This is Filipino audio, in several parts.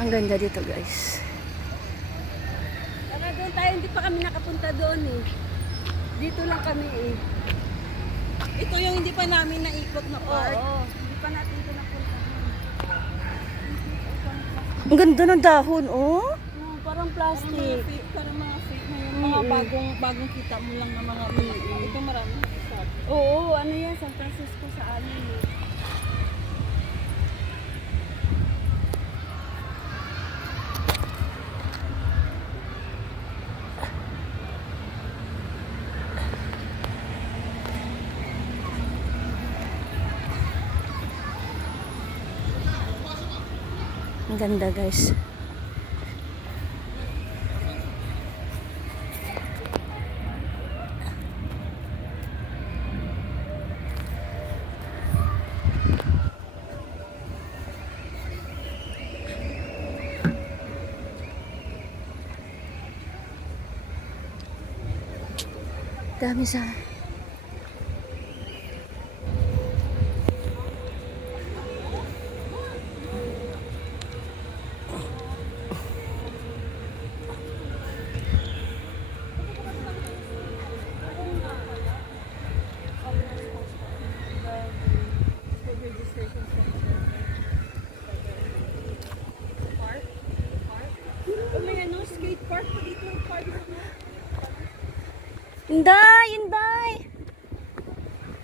Ang ganda dito, guys. Tara doon tayo, hindi pa kami nakapunta doon eh. Dito lang kami eh. Ito yung hindi pa namin naikot na part. Oo, hindi pa natin ito napunta doon. Ang ganda ng dahon, oh. Parang Parang mga plastic. fake, parang mga fake na yung mga bagong kita mo lang na mga ito marami. Oo, ano yan, San Francisco sa amin eh. Ang ganda, guys. Dami sa... May ano, skate park dito. Inday! Inday!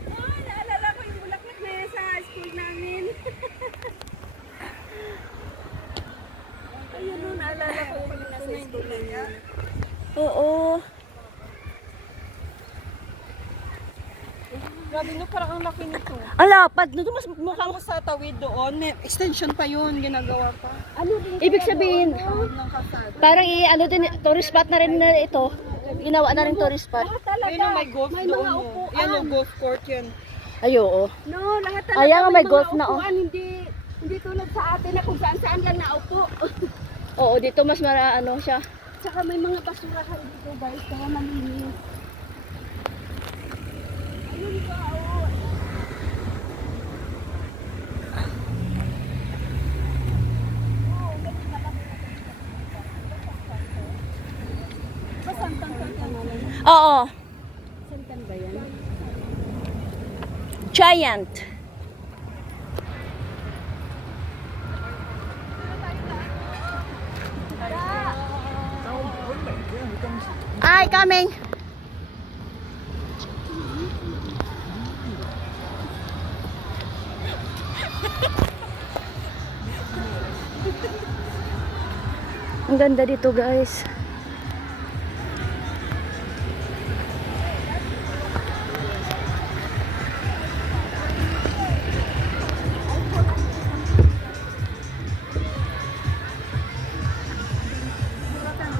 Oh, naalala ko yung bulaklak na yan sa school namin. Ayun no, naalala ko yung nasa school namin. Oo. Grabe no, parang ang laki nito. Ang lapad. No, mas mukhang... Mukhang sa tawid doon, may extension pa yun, ginagawa pa. Ano rin? Ibig sabihin, Tawid ng kalsada. parang ano din, tourist spot na rin na ito. Ginawa na rin tourist spot. Lahat talaga. Ayun may golf may doon. mga Oh. upuan. Yan o, golf court yan. Ay, oo. No, lahat talaga Ayan nga, may mga golf na, oh. upuan, hindi tulad sa atin na kung saan saan lang naupo. Oo, dito mas ano siya. Tsaka may mga basurahan dito guys, kaya malinis. Ayun ba, oh. Santan Oo. ba yan? Giant. Ay, coming. Ang ganda dito, guys.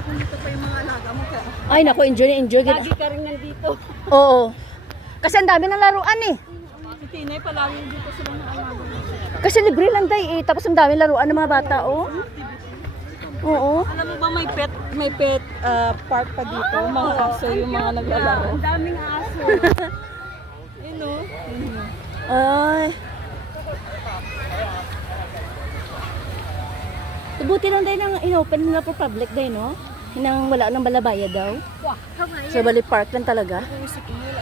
Dito pa yung mga alaga mo ka. Ay, naku, enjoy na enjoy. Lagi ka rin nandito. Oo. Kasi ang dami ng laruan eh. Si Tinay, palagi dito sila ng alaga mo. Kasi libre lang day eh. Tapos ang dami laruan ng mga bata, oh. Oo. Alam mo ba may pet park pa dito, mga aso yung mga naglalaro. Ang daming aso. Yun o. Ay. Buti lang day nang inopen nga for public day, no? Hinang wala nang balabaya daw. Wah, kamay. So, bali park lang talaga. Wala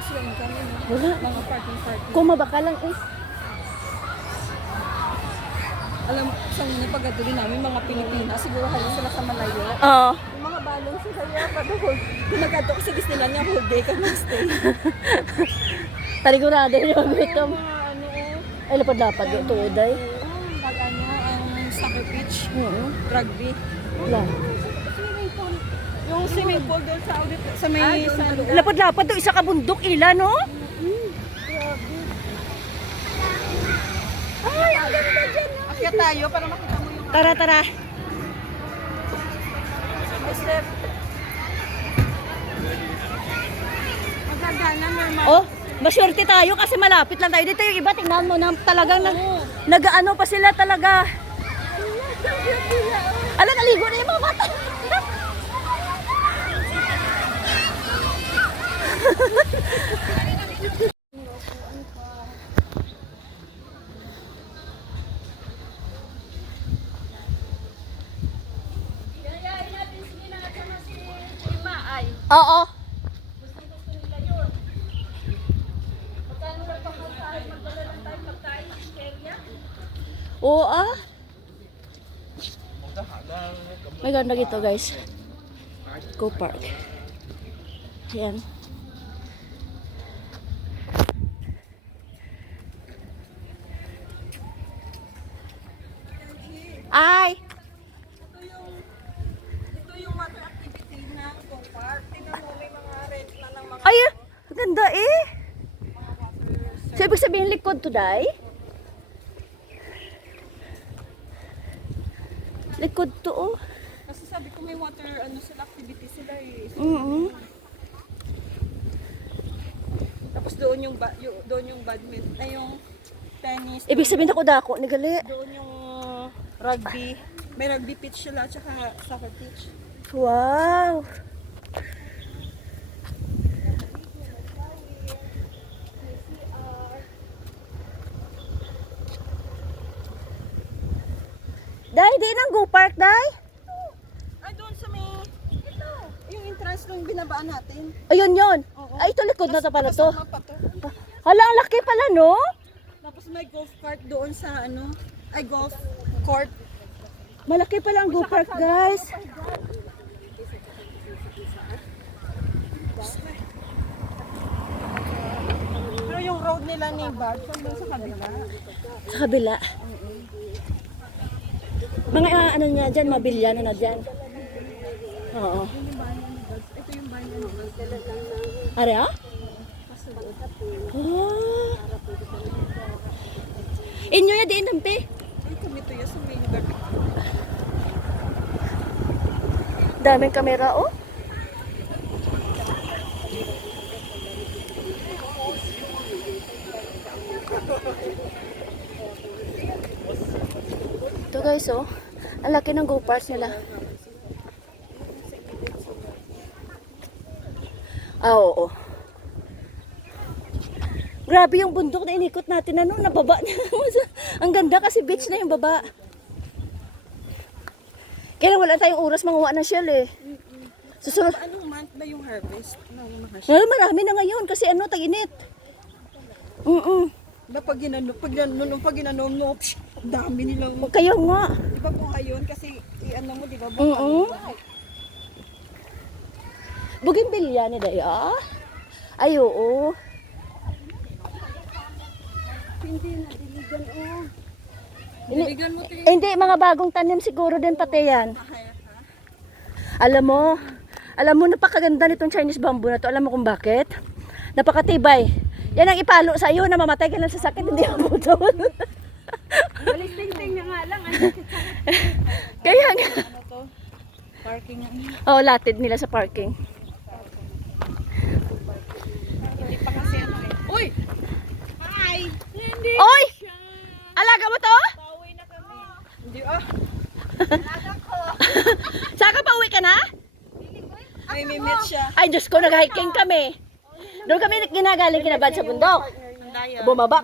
sila yung kami, no? Wala. Mga parking. Kung mabaka lang eh. Alam, sa mga pagkatuloy namin, mga Pilipinas, siguro halos sila sa malayo. Oo. Yung mga balong sila yan, padohol. Pinagkato ko sa Disneyland niya, whole day ka mag-stay. Tarigurado yung gutom. Mga ano, Ay, lapad-lapad yung tuoday. pag ano, ang soccer pitch, Oo. rugby. Wala. Yung swimming pool doon sa audit, sa may sand. Lapad-lapad to, isa ka bundok, ila, no? Ay, ang ganda dyan. Akyat tayo para makita mo yung Tara, tara. step. Magagana, normal. Oh, maswerte tayo kasi malapit lang tayo. Dito yung iba, tingnan mo na talagang nag-ano pa sila talaga. Alam, naligo na yung mga bata. Oo. Oo ah. May ganda dito guys. Go Park. Ayan. Ay! Ito yung water activity ng Go Park. Tingnan mo, may mga red na ng mga Ay! Ang ganda eh! So, ibig sabihin likod to die? Likod to oh. Kasi sabi ko may water sila activity sila eh. Tapos doon yung badminton, ay yung tennis. Ibig sabihin ako dako ni gali. Doon yung rugby. May rugby pitch sila tsaka soccer pitch. Wow! Day, di nang Go Park, Day. Ay doon sa may ito, yung entrance nung binabaan natin. Ayun yon. Oo. Ay, ito likod na to pala to. Kasama pa to. Hala, ang laki pala, no? Tapos may golf cart doon sa golf court. Malaki pala ang Go Park, guys. Pero yung road nila ni Bag, doon sa kabila. Sa kabila. Mga ano niya dyan, mabilya na dyan. Oo. Ito yung bayan ni Bag. Are ah? Oh. Inyo ya di inampi. Ay, kumito yun sa may lugar. Daming kamera oh. Ito guys oh. Ang laki ng Go Park nila. Ah, oo. Grabe yung bundok na inikot natin ano, nababa na. Ang ganda kasi beach na yung baba. Kaya wala tayong oras manguha ng shell eh. Susunod. Anong month ba yung harvest? Ay, marami na ngayon kasi ano, tag-init. Pag ginanom, no, dami nilang. Kaya nga. Di ba po ngayon kasi mo, di ba? Bougainvillea ni Daya. Ay, oo. Hindi na diligan oh. Diligan mo ito Hindi, mga bagong tanim siguro din pati yan. Alam mo, napakaganda nitong Chinese bamboo na to. Alam mo kung bakit? Napakatibay. Yan ang ipalo sa iyo na mamatay ka lang sa sakit, hindi mo putol. Walis ting-ting na nga lang. Kaya nga. Ano to? Parking yan. Oh, latid nila sa parking. Hindi pa kasi Uy! Hi! Hindi! Oy! Alaga mo to? Pauwi na kami. Hindi Saka pa uwi ka na? May meet siya. Ay, Diyos ko, nag-hiking kami. Doon kami ginagaling kinabad sa bundok. Bumaba,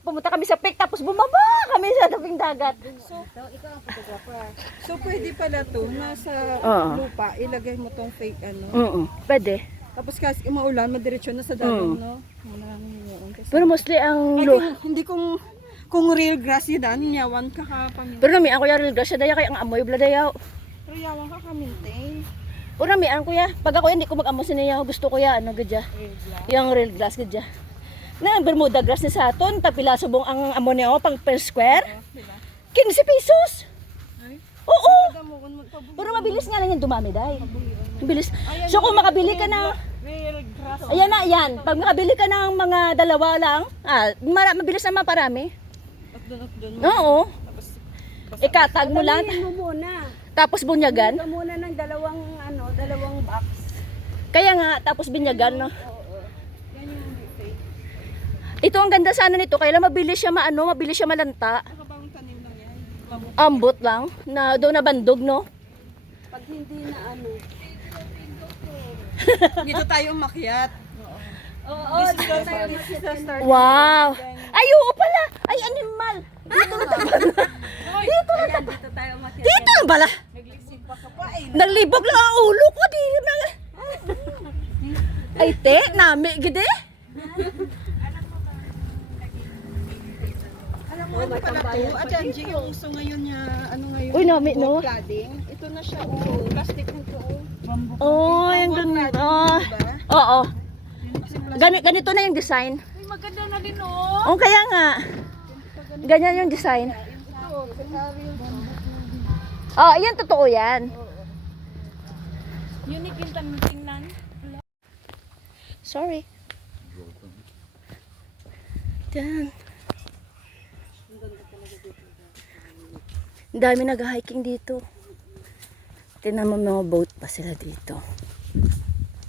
pumunta kami sa peak, tapos bumaba kami sa tabing dagat. So pwede pala to, nasa Oo. lupa, ilagay mo tong fake Pwede. Tapos kasi maulan, madiretso na sa dagat, no? Maraming yun. Kasi, Pero mostly ang ay, hindi kung real grass yun, yawan ka paminta. Pero nami ang kuya real grass daya kay ang amoy bla dayaw. Pero yawan ka kaminte. Pero nami ang kuya, pag ako hindi ko mag-amo siniya, gusto ko ya ano gadya. Yung real grass gadya. Na Bermuda grass ni sa aton, tapila subong ang amo niya pang per square. 15 pesos. Ay, Oo. damugon mo pabuhay. Pero mabilis nga lang yung dumami dai. Mabilis. So kung makabili ka na, Real grass. ayan na yan. Pag makabili ka ng mga dalawa lang, mabilis naman parami. At doon. Oo. Tapos, Ikatag mo lang. Dalihin mo muna. Tapos bunyagan. Ito muna ng dalawang box. Kaya nga, tapos binyagan, no? Yan yung fake. Ito ang ganda sana nito, kaya lang mabilis siya mabilis siya malanta. nakabang tanim lang yan. Ambot lang, na doon na bandog, no? Pag hindi na Dito tayo umakyat. Oo, This is the start. Wow! Ay, oo pala! Ay, animal! Dito na tayo. Dito na tayo. dito tayo makinig. Dito na pala! Naglisip pa ka pa eh. Naglibog lang ang ulo ko, di na. Ay, te, nami, gede. Alam mo, ano pala to? Ajanji, yung uso ngayon niya, ano ngayon? Uy, nami, no? Cladding. Ito na siya, plastic nito. Oh, yung ganito. Diba? Oo. Ganito na yung design. Uy, maganda na din oh. Oh, kaya nga. Ganyan yung design. Ito, sakari yung Oh, yan, totoo yan. Unique yung tingnan. Sorry. Yan. Ang dami nag-hiking dito. Tingnan mo, mga boat pa sila dito.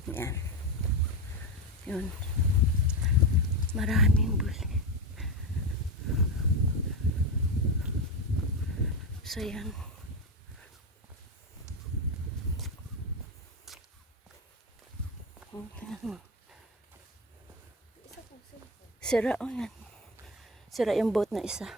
Yan. Yun. Maraming buli. So, yan. Oh, tingnan mo. Sira, oh yan. Sira yung boat na isa.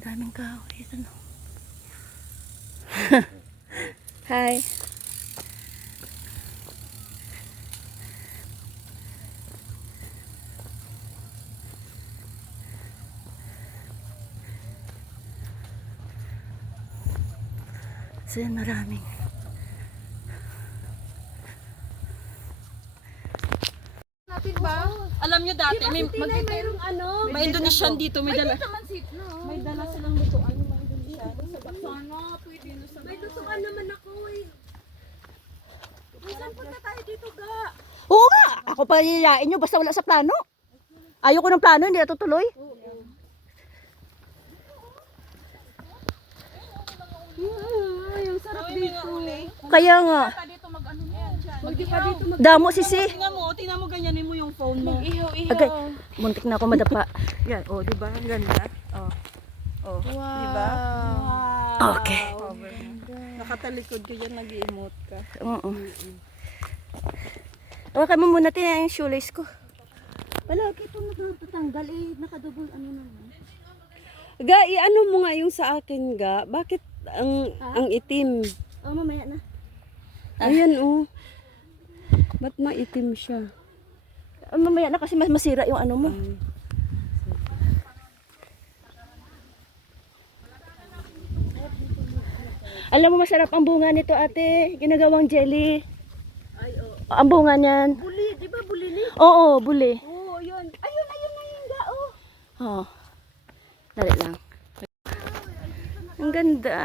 Daming kahoy. Ano? Hi. So yan, maraming. natin ba? Alam nyo dati, may Mayroong ano. may Indonesian dito, may dala. Naman sit na. May dala silang lutuan yung mga Indonesian. Sana, pwede na sa may lutuan naman ako eh. Minsan punta tayo dito ga. Oo nga! Ako pa yayain nyo basta wala sa plano. Ayoko ng plano, hindi natutuloy. Ay, ang sarap dito. Kaya nga. Dito mag-ano yan dyan. Pwede pa dito mag Damo sisi. Tingnan mo, ganyanin mo yung phone mo. ihaw-ihaw. Agay. Muntik na ako madapa. Yan, oh, di ba? Ang ganda. Oh. Oh, di ba? Okay. Nakatalikod ka yan, nag-i-emote ka. Oo. Tawakan mo muna tayo yung shoelace ko. Wala, ito natatanggal eh. Nakadubol ano naman. Ga, i-ano mo nga yung sa akin, ga. Bakit ang itim? Oh, mamaya na. Ayan, oh. Ba't maitim siya? Mamaya na kasi masira yung ano mo. Alam mo masarap ang bunga nito ate. Ginagawang jelly. Ay, oh. Ang bunga niyan. Buli, di ba buli ni? Oo, buli. Oo, yun. Ayun na yung ga, oh. Oo. Dali lang. Ang ganda.